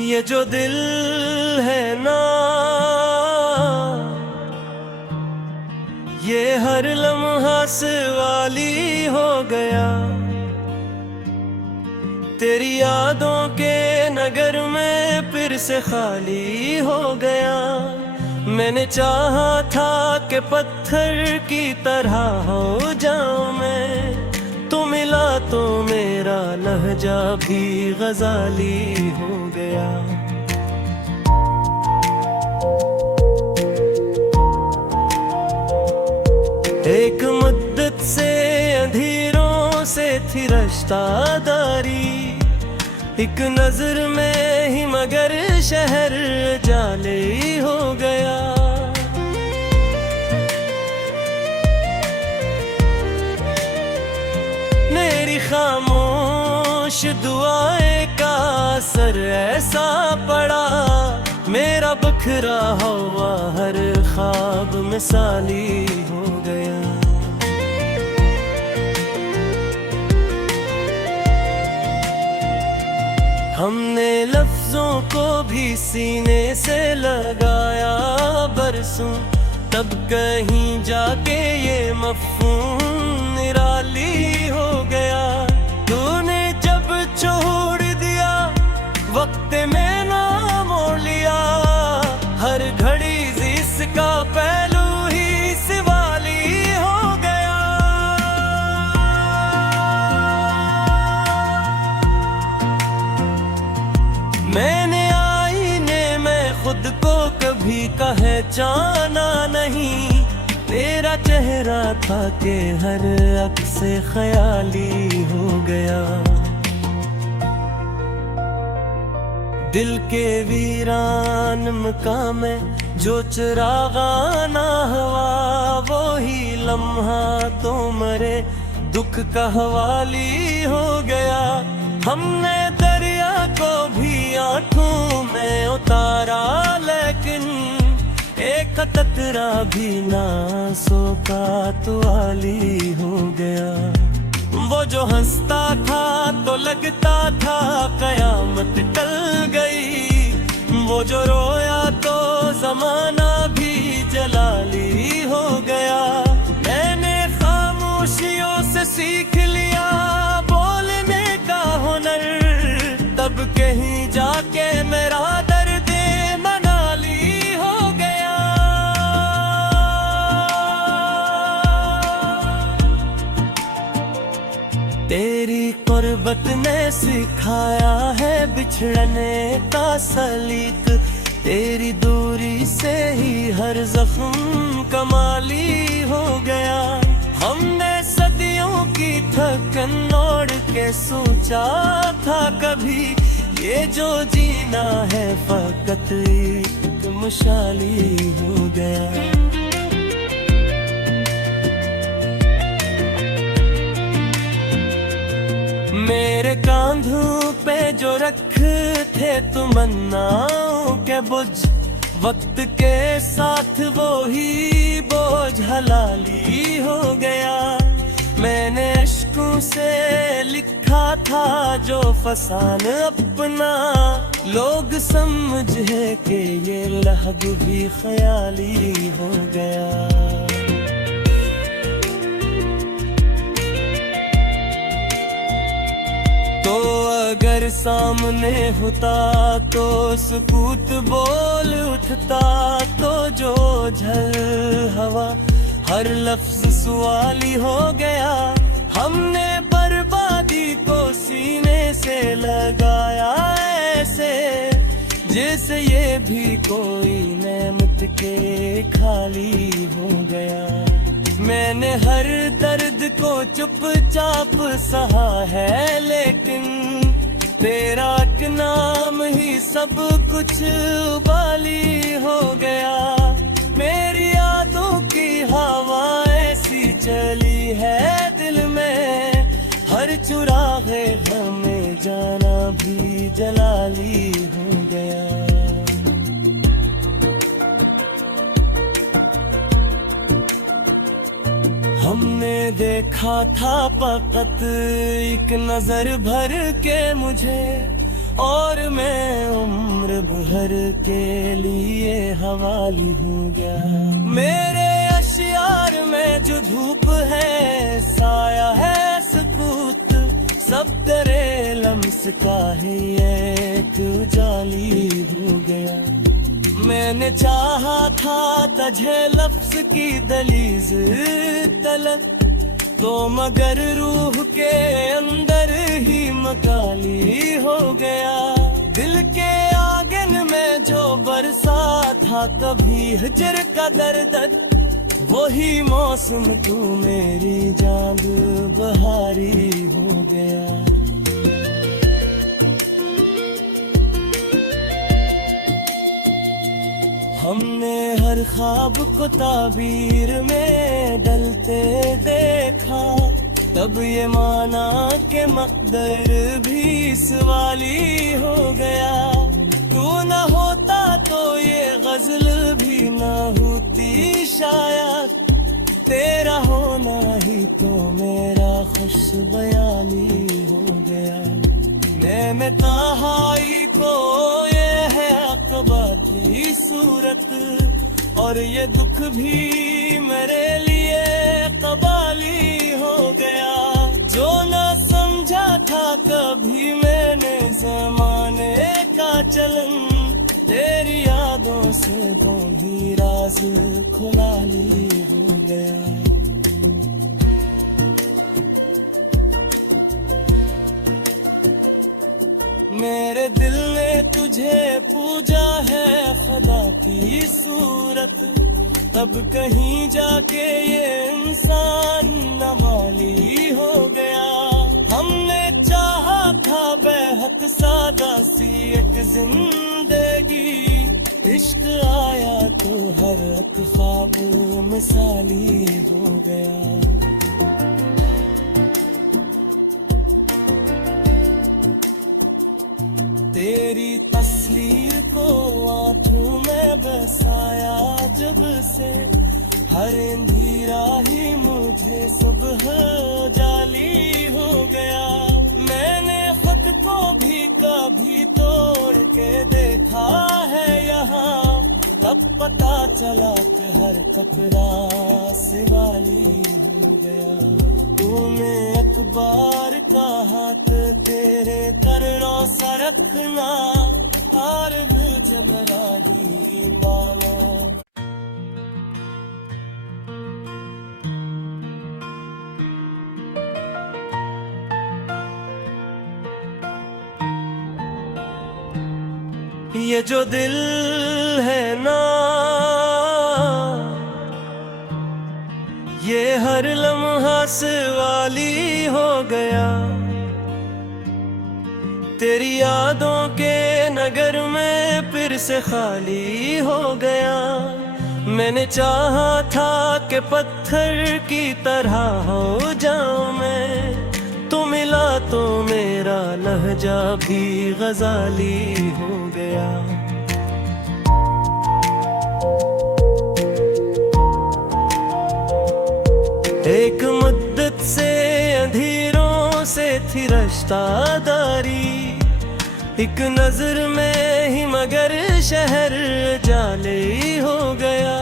ये जो दिल है ना, ये हर लम्हा सवाली हो गया। तेरी यादों के नगर में फिर से खाली हो गया। मैंने चाहा था कि पत्थर की तरह हो जाऊं मैं, तू मिला तो मेरा लहजा भी गजाली हो गया। एक मुद्दत से अंधेरों से थी रिश्तेदारी, एक नजर में ही मगर शहर जाले हो गया। मेरी खामोश दुआएं का असर ऐसा पड़ा, मेरा बखरा हुआ हर ख्वाब मिसाली हो गया। हमने लफ्जों को भी सीने से लगाया बरसों, तब कहीं जाके ये मफ़हूम निराली हो गया। तूने जब छोड़ दिया वक्त में ना मोड़ लिया, हर घड़ी जिसका पहलू ही सिवाली हो गया। मैंने आईने में खुद को कभी पहचाना नहीं, तेरा चेहरा था कि हर अक्स ख्याली हो गया। दिल के वीरान मकाम में जो चिरागाना हवा, वो ही लम्हा तो मरे दुख का हवाली हो गया। हमने दरिया को भी आंखों में उतारा, लेकिन एक कतरा भी ना सोका तो आली हो गया। वो जो हंसता था तो लगता था कयामत टल गई, वो जो रोया तो जमाना भी जलाली हो गया। मैंने खामोशियों से सीख लिया बोलने का हुनर, तब कहीं जाके मेरा दर्द मनाली हो गया। तेरी कुर्बत ने सिखाया है बिछड़ने का सलीक, तेरी दूरी से ही हर जख्म कमाली हो गया। हमने सदियों की थकन ओढ़ के सोचा था कभी, ये जो जीना है फकत एक मुशाली हो गया। मेरे कांधों पे जो रखे तमन्नाओं के बुझ, वक्त के साथ वो ही बोझ हलाली हो गया। मैंने अश्कों से लिखा था जो फसान अपना, लोग समझे कि ये लहब भी ख्याली हो गया। तो अगर सामने होता तो सुकूत बोल उठता, तो जो झल हवा हर लफ्ज सवाली हो गया। हमने बर्बादी को सीने से लगाया ऐसे, जैसे ये भी कोई नेमत के खाली हो गया। मैंने हर दर्द को चुपचाप सहा है, लेकिन तेरा नाम ही सब कुछ उबाली हो गया। मेरी यादों की हवा ऐसी चली है दिल में, हर चुरागे हमें जाना भी जलाली हो गया। हमने देखा था फकत एक नजर भर के मुझे, और मैं उम्र भर के लिए हवाली हो गया। मेरे अशियार में जो धूप है, साया है सुकूत, सब तेरे लम्स का है ये क्यों जाली हो गया। मैंने चाहा था तुझे लफ्ज की दलीज तलक, तो मगर रूह के अंदर ही मकाली हो गया। दिल के आंगन में जो बरसा था कभी हिजर का दर्द, वही मौसम तू मेरी जान बहारी हो गया। हमने हर ख्वाब को ताबीर में डलते देखा, तब ये माना के मकदर भी सवाली हो गया। तू न होता तो ये गजल भी न होती शायद, तेरा होना ही तो मेरा खुश बयानी हो गया। मैं तहाई को ये है अक़बा की सूरत, और ये दुख भी मेरे लिए कबाली हो गया। जो न समझा था कभी मैंने ज़माने का चलन, तेरी यादों से तो भी राज खुलाली हो गया। मेरे दिल ने तुझे पूजा है खुदा की सूरत, तब कहीं जाके ये इंसान नवाली हो गया। हमने चाहा था बेहद सादा सी एक जिंदगी, इश्क आया तो हर एक ख्वाब मिसाली हो गया। तेरी तस्वीर को आँखों में बसाया जब से, हर अंधेरा ही मुझे सुबह जाली हो गया। मैंने खुद को भी कभी तोड़ के देखा है यहाँ, तब पता चला कि हर कपड़ा सिवाली हो गया। तूने अखबार का हाथ तेरे करनों सा रखना, हार भुज मेरा ही माना। ये जो दिल है ना, ये हर लम्हा सवाली हो गया। तेरी यादों के नगर में फिर से खाली हो गया। मैंने चाहा था कि पत्थर की तरह हो जाऊं मैं, तो मिला तो मेरा लहजा भी गजाली हो गया। एक मुद्दत से अंधेरों से थी रिश्तेदारी, एक नजर में ही मगर शहर जाले हो गया।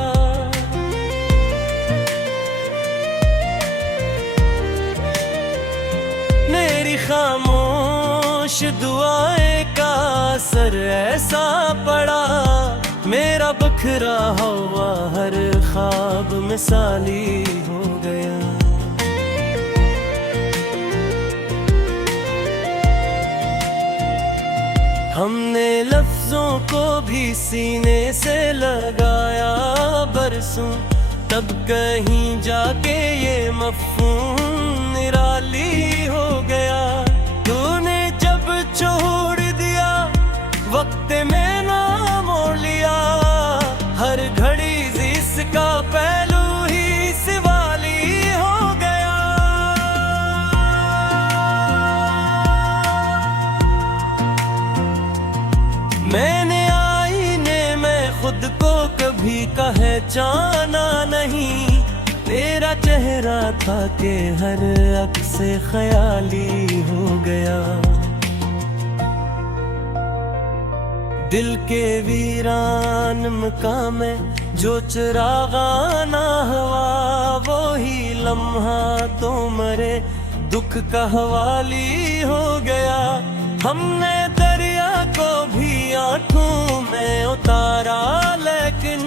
मेरी खामोश दुआएं का असर ऐसा पड़ा, मेरा बखरा हुआ हर ख्वाब मिसाली हो गया। हमने लफ्जों को भी सीने से लगाया बरसों, तब कहीं जाके ये मफ़हूम निराली हो गया। तूने जब छोड़ दिया वक्त में ना मोड़ लिया, हर घड़ी जिसका पहलू ही सिवाली हो गया। मैंने आईने में खुद को कभी पहचाना नहीं, तेरा चेहरा था कि हर अक्स ख्याली हो गया। दिल के वीरान मकाम में जो चिरागाना हवा, वो ही लम्हा तो मरे दुख का हवाली हो गया। हमने दरिया को भी आंखों में उतारा, लेकिन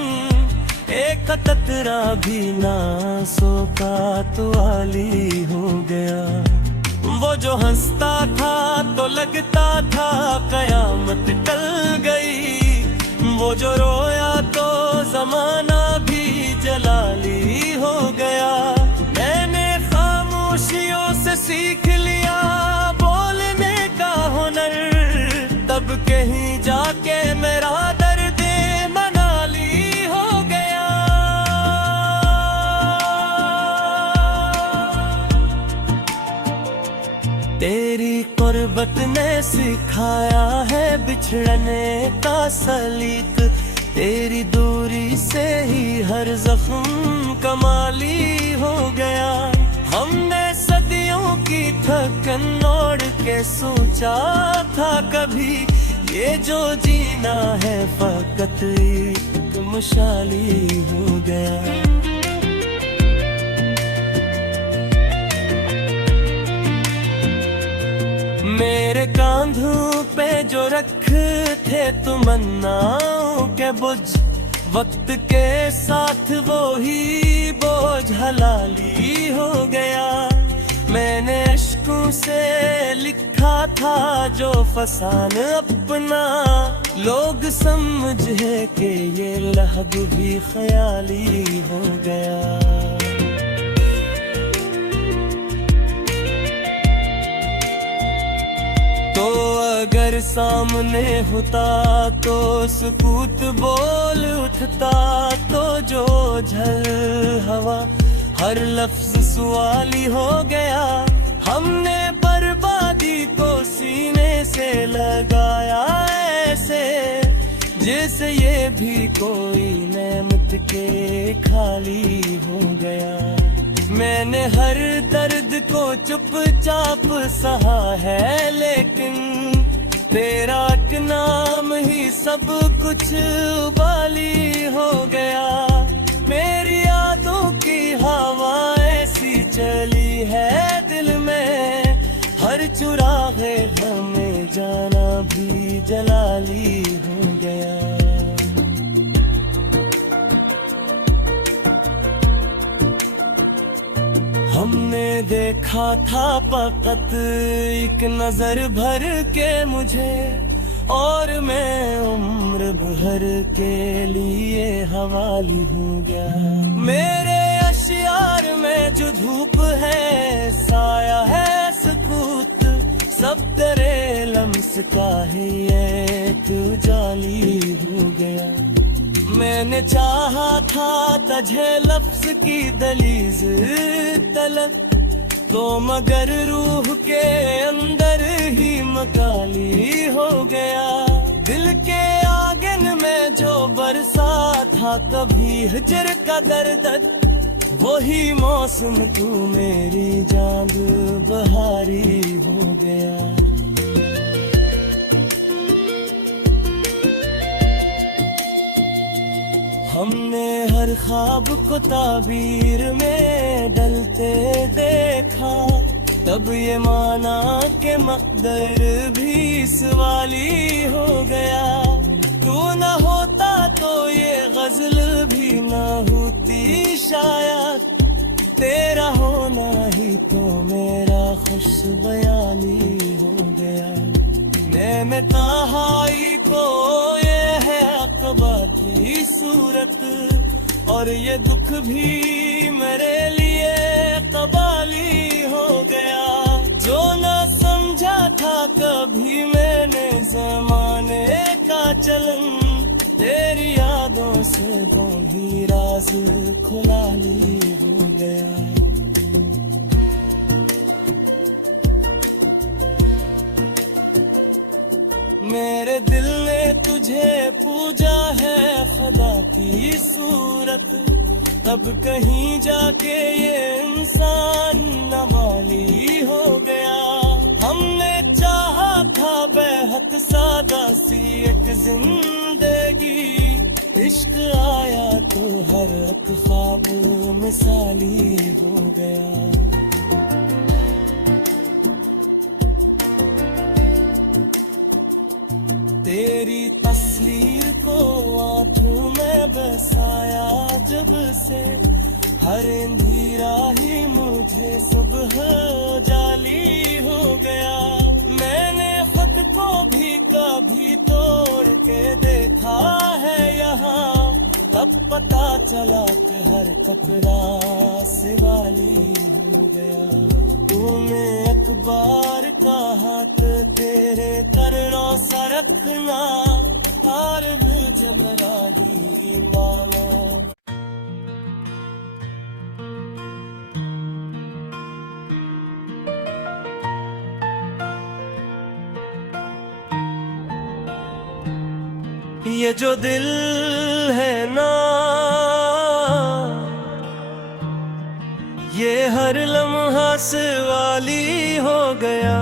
एक कतरा भी ना सोका तो आली हो गया। वो जो हंसता था तो लगता था कयामत टल गई, वो जो रोया तो जमाना भी जलाली हो गया। मैंने खामोशियों से सीख लिया बोलने का हुनर, तब कहीं जाके मेरा दर्द मनाली हो गया। तेरी कुर्बत ने सिखाया है बिछड़ने का सलीक, तेरी दूरी से ही हर जख्म कमाली हो गया। हमने सदियों की थकन ओढ़ के सोचा था कभी, ये जो जीना है फकत एक मुशाली हो गया। मेरे कांधों पे जो रखे तमन्नाओं के बुझ, वक्त के साथ वो ही बोझ हलाली हो गया। मैंने अश्कों से लिखा था जो फसान अपना, लोग समझे कि ये लहब भी ख्याली हो गया। तो अगर सामने होता तो सुकूत बोल उठता, तो जो झल हवा हर लफ्ज सवाली हो गया। हमने बर्बादी को सीने से लगाया ऐसे, जैसे ये भी कोई नेमत के खाली हो गया। मैंने हर दर्द को चुपचाप सहा है, लेकिन तेरा नाम ही सब कुछ उबाली हो गया। मेरी यादों की हवा ऐसी चली है दिल में, हर चुराहे हमें जाना भी जलाली हो गया। हमने देखा था फकत एक नजर भर के मुझे, और मैं उम्र भर के लिए हवाली हो गया। मेरे अशियार में जो धूप है साया है सुकूत, सब तेरे लम्स का है ये उजाली हो गया। मैंने चाहा था तुझे लफ्ज की दलीज तलक, तो मगर रूह के अंदर ही मकाली हो गया। दिल के आंगन में जो बरसा था कभी हिजर का दर्द, वही मौसम तू मेरी जान बहारी हो गया। हमने हर ख्वाब को ताबीर में डलते देखा, तब ये माना के मकदर भी सवाली हो गया। तू न होता तो ये गजल भी न होती शायद, तेरा होना ही तो मेरा खुश बयानी हो गया। मैं तहाई को ये है अक़बा की सूरत, और ये दुख भी मेरे लिए कबाली हो गया। जो न समझा था कभी मैंने ज़माने का चलन, तेरी यादों से बोली राज खुलाली हो गया। मेरे दिल ने तुझे पूजा है खुदा की सूरत, तब कहीं जाके ये इंसान नवाली हो गया। हमने चाहा था बेहद सादा सी एक जिंदगी, इश्क आया तो हर एक ख्वाब मिसाली हो गया। तेरी तस्वीर को आंखों में बसाया जब से, हर अंधेरा ही मुझे सुबह जाली हो गया। मैंने खुद को भी कभी तोड़ के देखा है यहाँ, तब पता चला कि हर टकरा से वाली हो गया। तूने अखबार का हाथ तेरे करनों सा रखना, हार मुझे मेरा ही मानो। ये जो दिल है ना, ये हर लम्हा से वाली हो गया।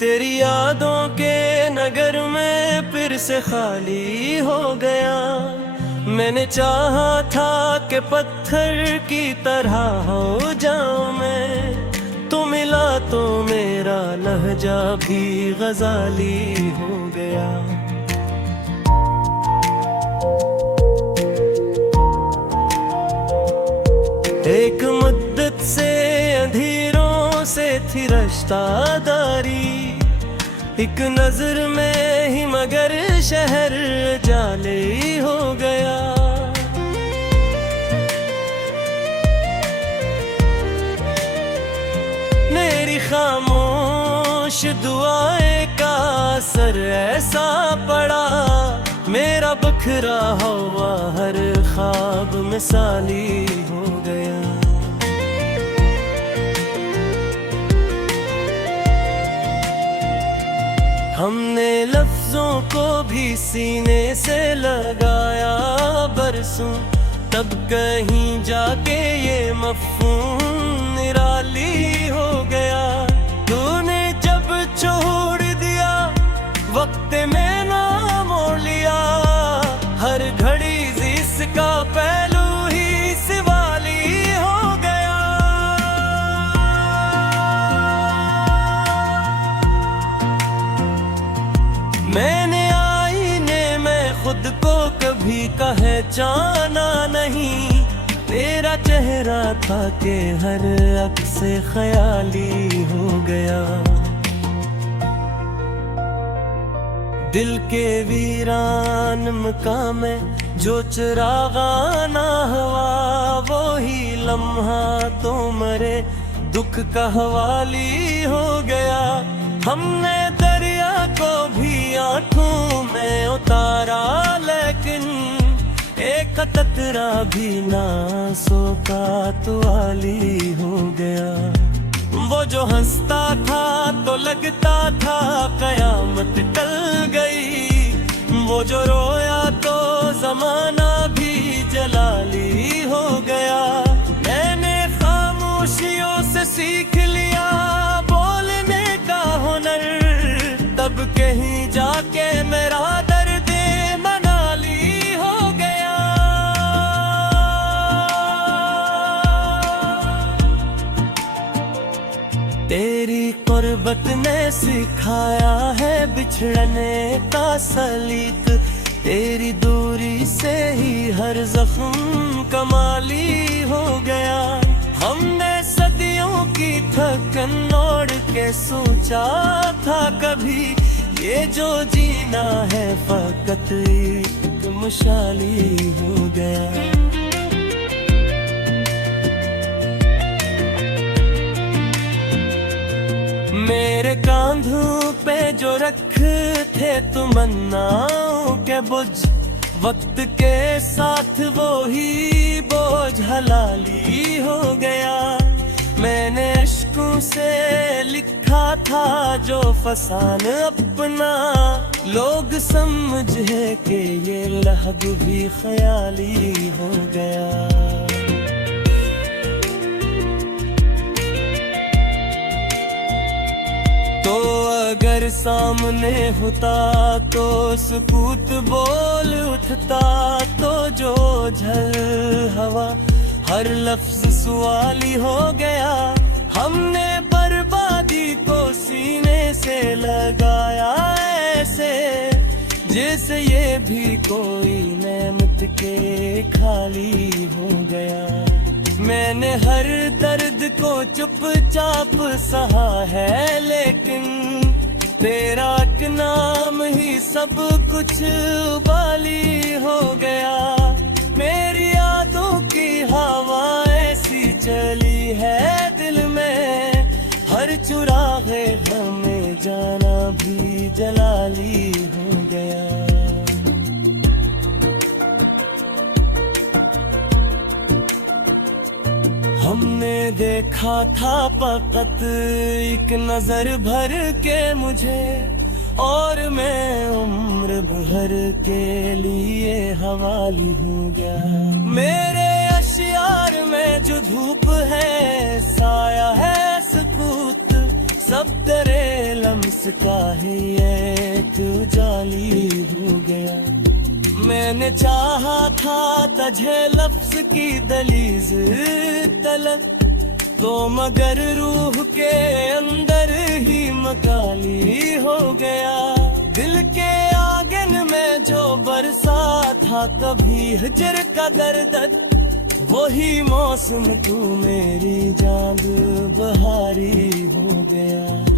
तेरी यादों के नगर में फिर से खाली हो गया। मैंने चाहा था कि पत्थर की तरह हो जाऊं मैं, तू मिला तो मेरा लहजा भी गजाली हो गया। एक मुद्दत से अंधेरों से थी रिश्तेदारी, एक नजर में ही मगर शहर जाले हो गया। मेरी खामोश दुआएं का असर ऐसा पड़ा, मेरा बखरा हुआ हर ख्वाब मिसाली हो गया। हमने लफ्जों को भी सीने से लगाया बरसों, तब कहीं जाके ये मफ़हूम निराली हो गया। तूने जब छोड़ दिया वक्त में ना मोड़ लिया, हर घड़ी जिसका पहलू ही सिवाली हो गया। मैंने आईने में खुद को कभी पहचाना नहीं, तेरा चेहरा था कि हर अक्स ख़याली हो गया। दिल के वीरान मकाम में जो चिरागाना हवा, वो ही लम्हा तो मरे दुख का हवाली हो गया। हमने दरिया को भी आंखों में उतारा, लेकिन एक कतरा भी ना सोका तो आली हो गया। वो जो हंसता था तो लगता था कयामत टल गई, वो जो रोया तो जमाना भी जलाली हो गया। मैंने खामोशियों से सीख लिया बोलने का हुनर, तब कहीं जाके मेरा दर्द मनाली हो गया। तेरी कुर्बत ने सिखाया है बिछड़ने का सलीक, तेरी दूरी से ही हर जख्म कमाली हो गया। हमने सदियों की थकन ओढ़ के सोचा था कभी, ये जो जीना है फकत एक मुशाली हो गया। मेरे कांधों पे जो रखे तमन्नाओं के बोझ, वक्त के साथ वो ही बोझ हलाली हो गया। मैंने अश्कों से लिखा था जो फसान अपना, लोग समझे कि ये लहब भी ख्याली हो गया। तो अगर सामने होता तो सुकूत बोल उठता, तो जो झल हवा हर लफ्ज सवाली हो गया। हमने बर्बादी को सीने से लगाया ऐसे, जैसे ये भी कोई नेमत के खाली हो गया। मैंने हर दर्द को चुपचाप सहा है, लेकिन तेरा एक नाम ही सब कुछ उबाली हो गया। मेरी यादों की हवा ऐसी चली है दिल में, हर चुराहे हमें जाना भी जलाली हो गया। हमने देखा था फकत एक नजर भर के मुझे, और मैं उम्र भर के लिए हवाली हो गया। मेरे अशियार में जो धूप है, साया है सुकूत, सब तेरे लम्स का ही एक उजाली हो गया। मैंने चाहा था तुझे लफ्ज की दलीज तलक, तो मगर रूह के अंदर ही मकाली हो गया। दिल के आंगन में जो बरसा था कभी हिजर का दर्द, वही मौसम तू मेरी जान बहारी हो गया।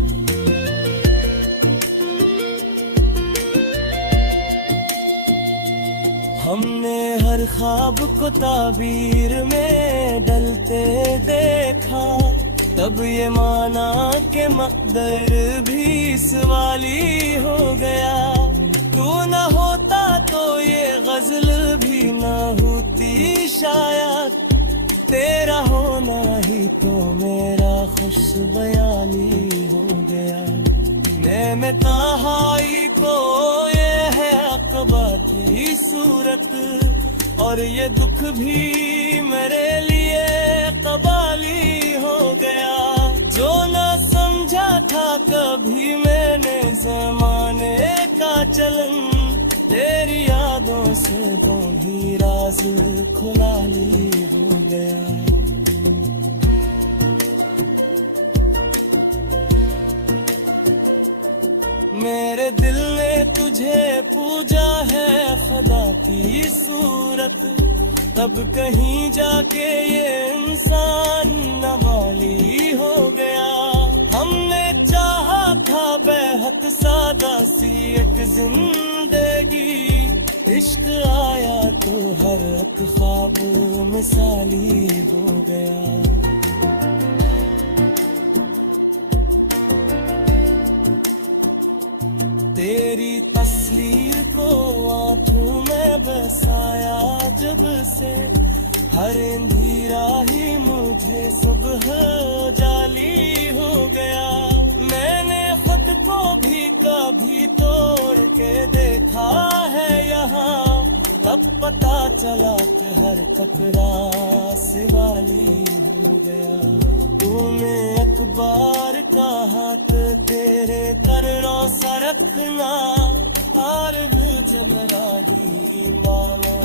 हमने हर ख्वाब को ताबीर में डलते देखा, तब ये माना के मकदर भी सवाली हो गया। तू न होता तो ये गजल भी न होती शायद, तेरा होना ही तो मेरा खुश बयानी हो गया। मैं तहाई को ये है अक़बा की सूरत, और ये दुख भी मेरे लिए कबाली हो गया। जो न समझा था कभी मैंने ज़माने का चलन, तेरी यादों से तो भी राज खुलाली हो गया। मेरे दिल ने तुझे पूजा है खुदा की सूरत, तब कहीं जाके ये इंसान नवाली हो गया। हमने चाहा था बेहद सादा सी एक जिंदगी, इश्क आया तो हर एक ख्वाब मिसाली हो गया। तेरी तस्वीर को आँखों में बसाया जब से, हर अंधेरा ही मुझे सुबह जाली हो गया। मैंने खुद को भी कभी तोड़ के देखा है यहाँ, तब पता चला कि हर टकरा सिवाली हो गया। तूने एक बार कहा तेरे करनों सा रखना, हार भी जमरा ही माना।